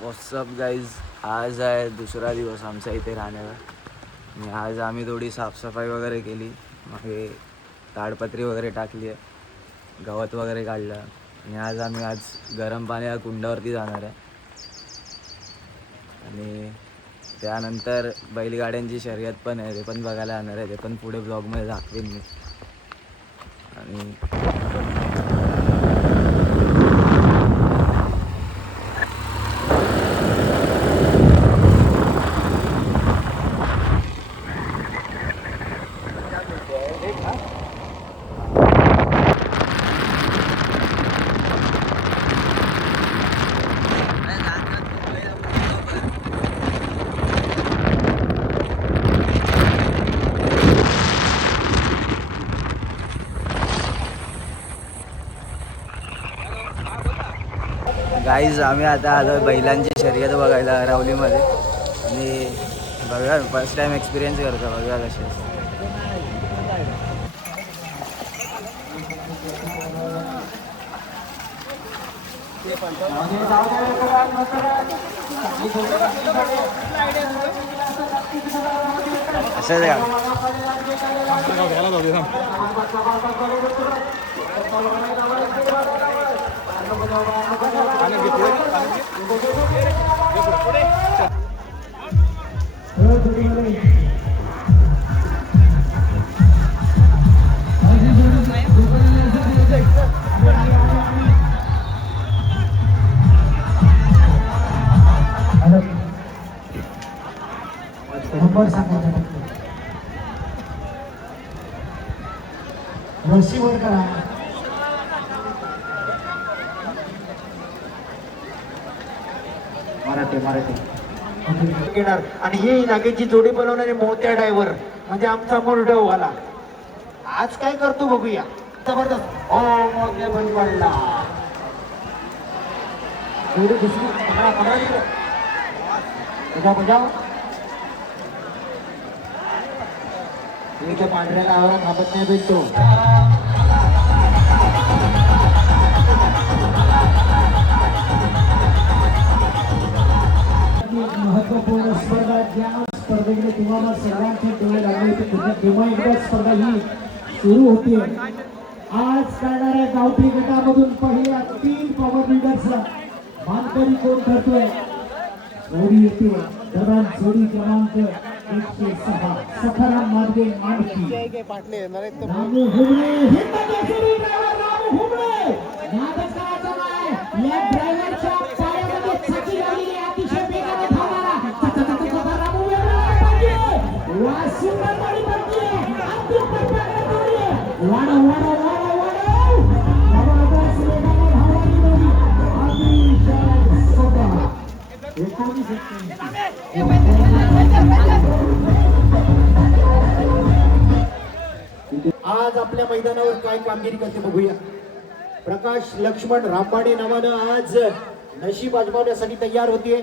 WhatsApp guys, आज आहे दुसरा दिवस आमच्या इथे राहण्यावर आणि आज आम्ही थोडी साफसफाई वगैरे केली. मागे ताडपत्री वगैरे टाकली आहे, गवत वगैरे काढलं आणि आज गरम पाणी कुंडावरती जाणार आहे आणि त्यानंतर बैलगाड्यांची शर्यत पण आहे, ते पण बघायला जाणार आहे. ते पण पुढे ब्लॉगमध्ये दाखवेन मी. आणि गाईज, आम्ही आता आलो बैलांची शर्यत बघायला अरावलीमध्ये आणि बघा, फर्स्ट टाइम एक्सपिरियन्स करतो. बघा कसे असं आहे रशीवर करा. मराठी घेणार आणि ही नागेची जोडी बनवणारे मोत्या ड्रायव्हर म्हणजे आमचा मुरडव वाला आज काय करतो बघूया. जबरदस्त. ओ मोत्या पण पडला. जोडी दुसरी बजाव. पांढऱ्याला आवाज थांबत नाही भेटतो. महत्वपूर्ण स्पर्धा ज्या स्पर्धेकडे तुम्हाला सर्वांचे डोळे लागले होते, तेव्हा एकदा स्पर्धा ही सुरू होती. आज करणाऱ्या गावठी गटामधून पहिल्या 3 पॉवर बिल्डर्सला मानकरी कोण ठरतोय? जोडी येते दरम्यान जोडी क्रमांक 106 सखाराम मार्गे मांडकी रामू हुबळे. रामू हुबळे नादकाचा आहे. या ड्रायव्हरच्या पायामध्ये छाती लागलेली अतिशय वेगाने धावणारा रामू हुबळे वाशिंगटन गाडी पडली. अंतिम टप्प्याकडे जोडी वाडा जबरदस्त वेगाने धावणारी जोडी अतिशय सोबत 19 आज आपल्या मैदानावर काय कामगिरी करते बघूया. प्रकाश लक्ष्मण रामबाडे नावानं आज नशीब आजमावण्यासाठी तयार होते.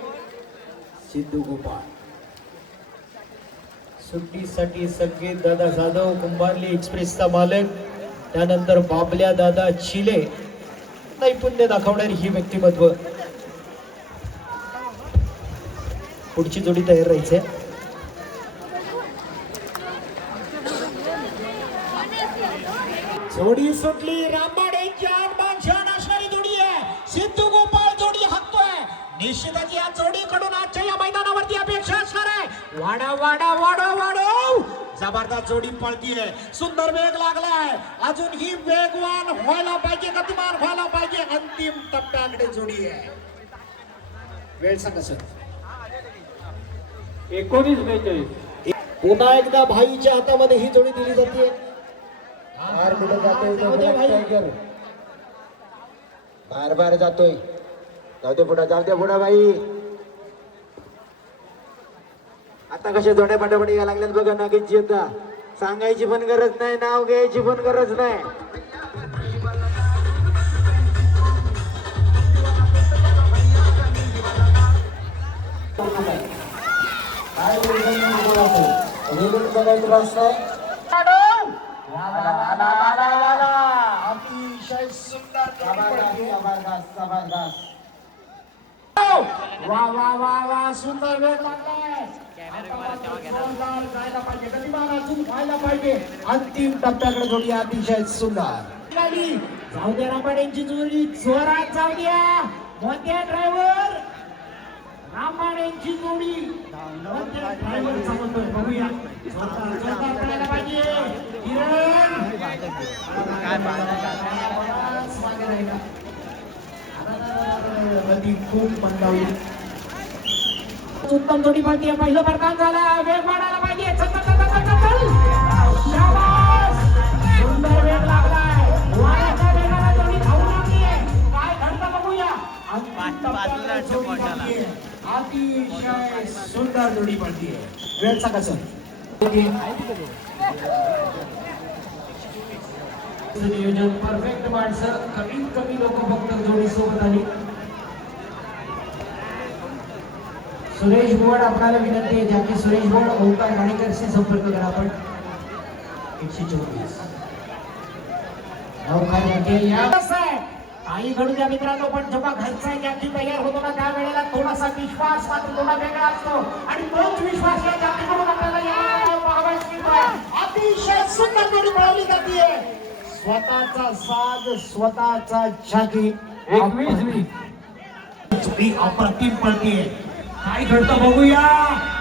सिद्धू गोपाळ सुट्टीसाठी संकेत दादा जाधव कुंभारली एक्सप्रेसचा मालक, त्यानंतर बाबल्या दादा चिले. नैपुण्य दाखवणारी ही व्यक्तिमत्व. पुढची जोडी तयार राहायची. जोडी सुटली. रामबाडेंच्या माणसानं असणारी जोडी आहे. सिद्धू गोपाळ जोडी हाकतोय. निश्चितच या जोडीकडून आजच्या या मैदानावरती अपेक्षा असणार आहे. वाडा जबरदस्त जोडी पळतीये. सुंदर वेग लागलाय. अजून ही वेगवान व्हायला पाहिजे, गतिमान व्हायला पाहिजे. अंतिम टप्प्याकडे जोडी आहे. वेळ सांगा सर. 19:42. पुन्हा एकदा भाईच्या हातामध्ये ही जोडी दिली जाते. बार जातोय. जाऊ दे पुढे भाई. आता कशा जोड्या पाठोपाठी या लागल्यात बघा नागेशची. आता सांगायची पण गरज नाही, नाव घ्यायची पण गरज नाही. अतिशय सुंदर. वा वा वा वा सुंदर वेळ लागलाय. जोरदार जायला पाहिजे, गतिमान अजून व्हायला पाहिजे. अंतिम टप्प्याकडे जोडी अतिशय सुंदर जाऊ द्या रामाड्यांची जोडी जोरात जाऊ द्या. मोठ्या ड्रायव्हर रामाड्यांची जोडी मोठ्या ड्रायव्हर समजतोय. बघूया जोरदार जोरदार पडायला पाहिजे. किरण गती खूप मंदावली. उत्तम जोडी पडते. पहिलं प्रकार झाला. वेग वाढायला पाहिजे. चल चल चल चल चल. शाबास. सुंदर वेग लागलाय. वाऱ्याच्या वेगाला जोडी धावून लागलीये. काय घडतं बघूया. अतिशय सुंदर जोडी पडते. वेळचा कसं नियोजन परफेक्ट. माणसं कमीत कमी लोक फक्त जोडी सोबत आली. सुरेश बोर्ड आपल्याला विनंती आहे, ज्याची सुरेश बोर्ड ओंकार घाणेकरशी संपर्क करा. आपण 124 काही घडू द्या मित्रांनो, पण जेव्हा घरचा जॅकी तयार होतो ना त्यावेळेला थोडासा विश्वास मात्र थोडा वेगळा असतो आणि तोच विश्वास या जॅकीकडून आपल्याला पाहावयास मिळतोय. अतिशय सुंदर जोडी पळवली जाते. स्वतःचा साज स्वतःचा जॅकी 21 अप्रतिम पळतीये. काय घडतं बघूया.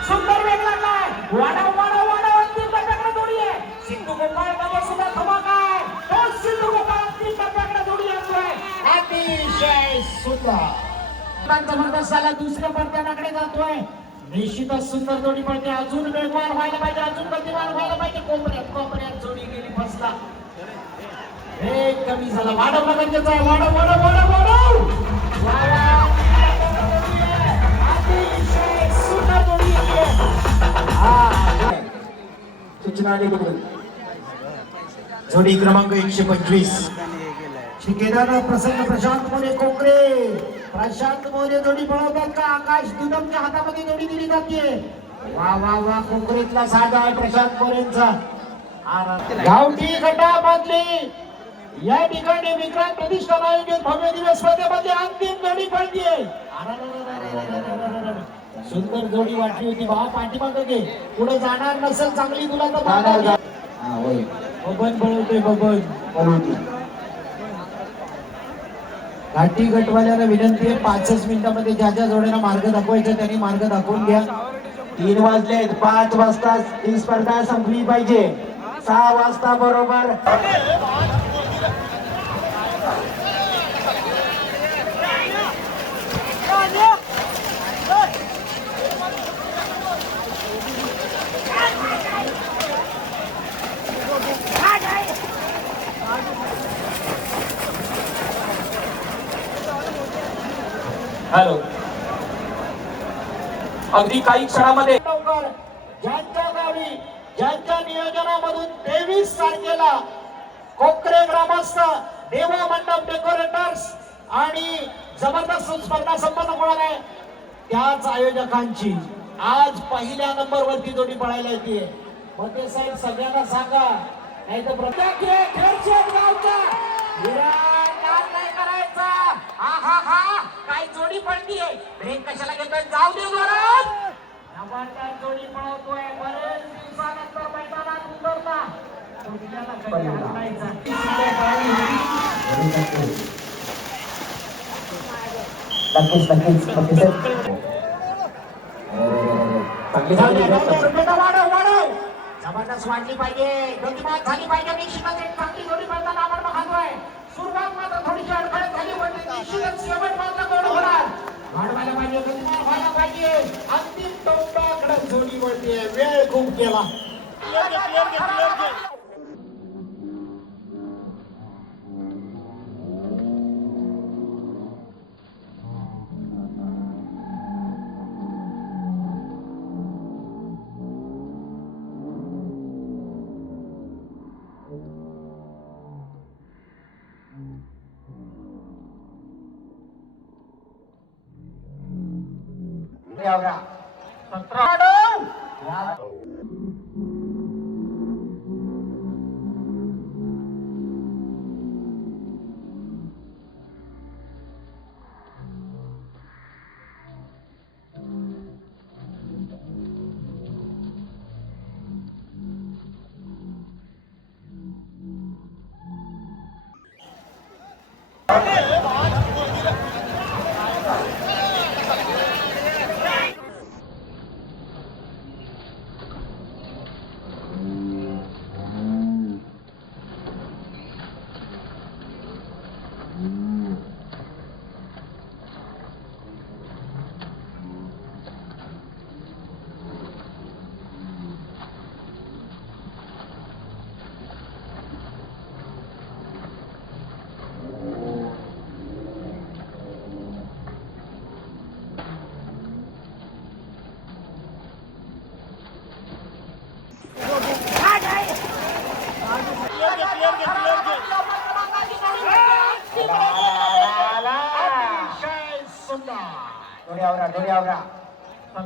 सुंदर वेग लागलाय. वाढव वाढव वाढव. अंतिम टप्प्याकडे जोडी आहे. सिद्धू गोपाळ मध्ये सुद्धा धमाका आहे. तो सिद्धू गोपाळ अंतिम टप्प्याकडे जोडी आणतोय. अतिशय सुंदर जबरदस्त झाला. दुसऱ्या पडद्याकडे जातोय. निश्चितच सुंदर जोडी पडते. अजून वेगवान व्हायला पाहिजे, अजून गतिमान व्हायला पाहिजे. कोपऱ्यात जोडी गेली फसला. एक कमी झाला. वाढवला गरजेचं आहे. वाढव वाढव वाढव वाढव. सूचना जोडी क्रमांक 125 श्री केदारनाथ प्रसन्न प्रशांत मोरे कोकरे. प्रशांत मोरे जोडी पळवतात का? आकाश दुदमच्या हातामध्ये जोडी दिली जाते. वा वा वा. कोकरेतला साधा आहे प्रशांत मोरेंचा. गावठी गटामधली या ठिकाणी विक्रांत प्रतिष्ठान आयोजित भव्य दिवस स्पर्धेमध्ये अंतिम जोडी पडतीये. सुंदर जोडी वाटली होती. बा पाठीमागे घे. पुढे जाणार नसेल चांगली तुला तर बबन पळवतोय. बबन पळवतोय. घाटी गटवाल्याला विनंती आहे 5 मिनिटांमध्ये ज्या ज्या जोड्यांना मार्ग दाखवायचा त्यांनी मार्ग दाखवून घ्या. 3 वाजलेत. 5 वाजता ही स्पर्धा संपली पाहिजे. 6 वाजता बरोबर हॅलो. अगदी काही क्षणामध्ये ज्यांच्या गावी ज्यांच्या नियोजनामधून 23 तारखेला कोकरे ग्रामस्थ देवा मंडप डेकोरेटर्स आणि जबरदस्त स्पर्धा संपन्न होणार आहे त्याच आयोजकांची आज पहिल्या नंबरवरती जोडी पळायला येते. मोठे साहेब सगळ्यांना सांगा, नाही तर प्रत्येक गावचा नाही करायचा. हा हा हा. काय जोडी पळतीये. ब्रेक कशाला घेतोय. जाऊ दे जोरात. जबरदस्त जोडी पळवतोय. बरेच दिवसानंतर मैदानात उतरला. वाढव वाढव. जबरदस्त वाढली पाहिजे. गतिमान झाली पाहिजे. निश्चितच एक चांगली जोडी पळताना आपण बघतोय. सुरुवात मात्र थोडीशी अडखळत झाली पण निश्चितच शेवट मात्र गोड होणार. वाढवायला पाहिजे. गतिमान व्हायला पाहिजे. अंतिम टप्प्याकडे जोडी वळते. वेळ खूप केला.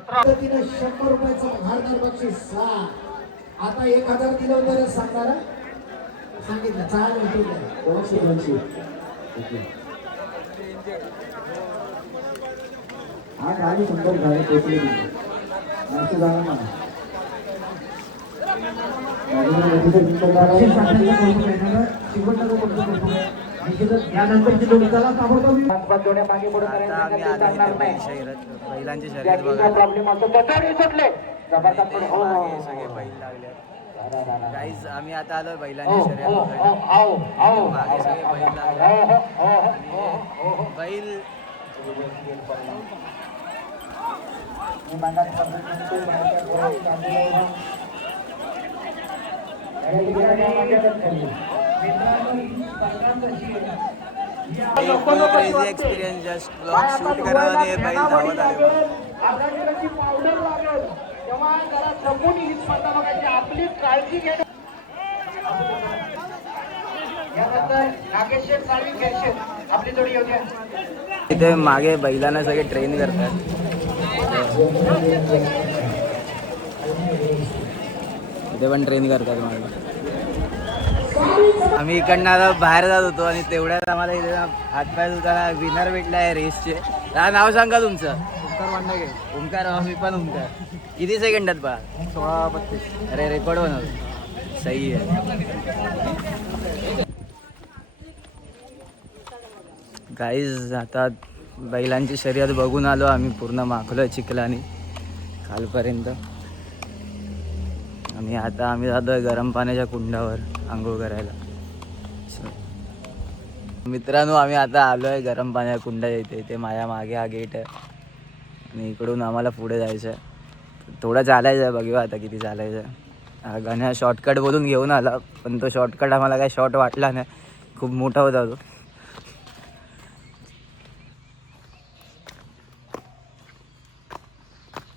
पद्धतीने 100 रुपयाचं भारदार बक्षीस. आता 1000 दिलं तर सांगणार सांगितलं चालेल ठीक आहे. 200 हा गाडी 100 झाले पोचले जाणार ना यानंतरची जोडी चला ताबडतोब जोड्या मागे पुढे आता आम्ही आलो इथे बैलांची शर्यत बघायला. प्रॉब्लेम असतो तर सुटले जबरदस्त मागे सगळे बैल लागले. गाईज आम्ही आता आलो बैलांची शर्यत बघायला. मागे सगळे बैल लागले आणि बैल crazy experience. Just blog shoot करा आणि बैल धावत आले. पावडर लागेल तेव्हा जरा जपून ही स्पर्धा बघायची. आपली काळजी घेणं यानंतर नागेश साळवी खेळशेत आपली जोडी येऊ द्या. इथे मागे बैलांना सगळे ट्रेन करतात. इथे पण ट्रेन करतात मागे. आम्ही इकडनं आता बाहेर जात होतो आणि तेवढ्यात आम्हाला इथे हातपाय धुताना विनर भेटला आहे रेसचे. नाव सांगा तुमचं. ओंकार वांडगे. ओंकार. मी पण ओंकार. किती सेकंडात बा? 16:32. अरे रेकॉर्ड बनवतो. सही आहे. गाईज आता बैलांची शर्यत बघून आलो आम्ही. पूर्ण माखलो चिखलानी कालपर्यंत. आणि आता आम्ही जातो गरम पाण्याच्या कुंडावर आंघोळ करायला. मित्रांनो आम्ही आता आलो आहे गरम पाण्याच्या कुंडाच्या इथे. इथे माझ्या मागे हा गेट आहे आणि इकडून आम्हाला पुढे जायचं आहे. थोडं चालायचं आहे. बघूया आता किती चालायचं आहे. हा गण्या शॉर्टकट बोलून घेऊन आला पण तो शॉर्टकट आम्हाला काही शॉर्ट वाटला नाही. खूप मोठा होता तो.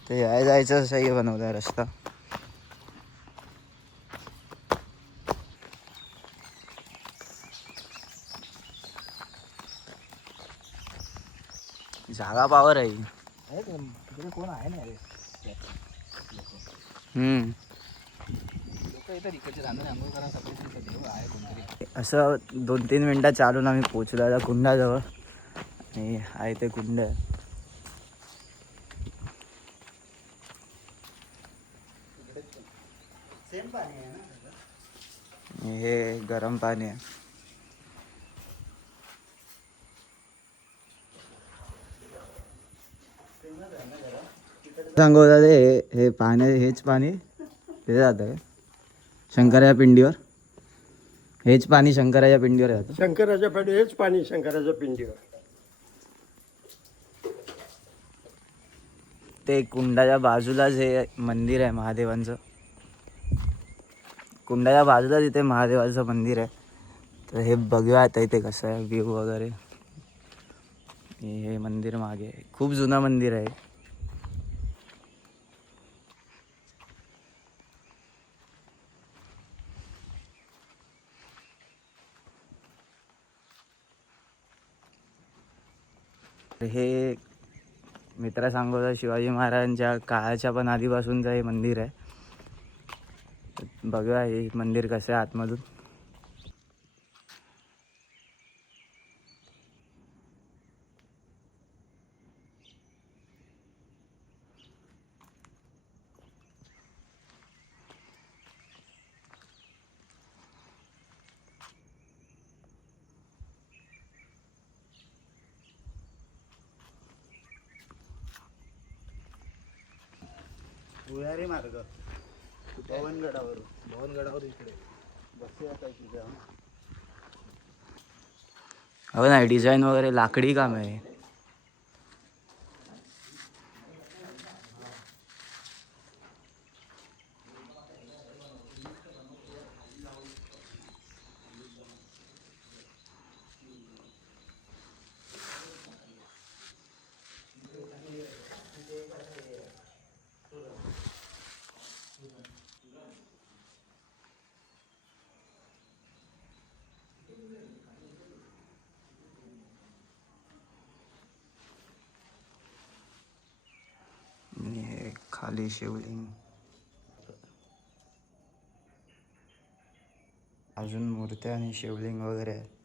ते याय जायचं सही बनवला रस्ता. जागा पावर आहे. कोण आहे ना रे असं 2-3 मिनटात चालून आम्ही पोचलो आता कुंडाजवळ. आणि आहे ते कुंड. हे गरम पाणी आहे. सांगू होता ते हे पाणी हेच पाणी तिथे जातं का शंकराच्या पिंडीवर. हेच पाणी शंकराच्या पिंडीवर जातं. शंकराच्या पाणी हेच पाणी शंकराच्या पिंडीवर. ते कुंडाच्या बाजूलाच हे मंदिर आहे महादेवांचं. कुंडाच्या बाजूला तिथे महादेवाचं मंदिर आहे. तर हे बघूया आता इथे कसं आहे व्ह्यू वगैरे. हे मंदिर मागे आहे. खूप जुनं मंदिर आहे. हे मित्र सांगोला शिवाजी महाराजांच्या काळाच्या पण आधीपासूनचं हे मंदिर आहे. बघूया हे मंदिर कसं आहे आतमधून. भुयारी मार्ग भवनगडावर इकडे बसूया तिथे. हो ना डिझाईन वगैरे लाकडी काम आहे. खाली शिवलिंग, अजून मूर्त्या आणि शिवलिंग वगैरे आहे.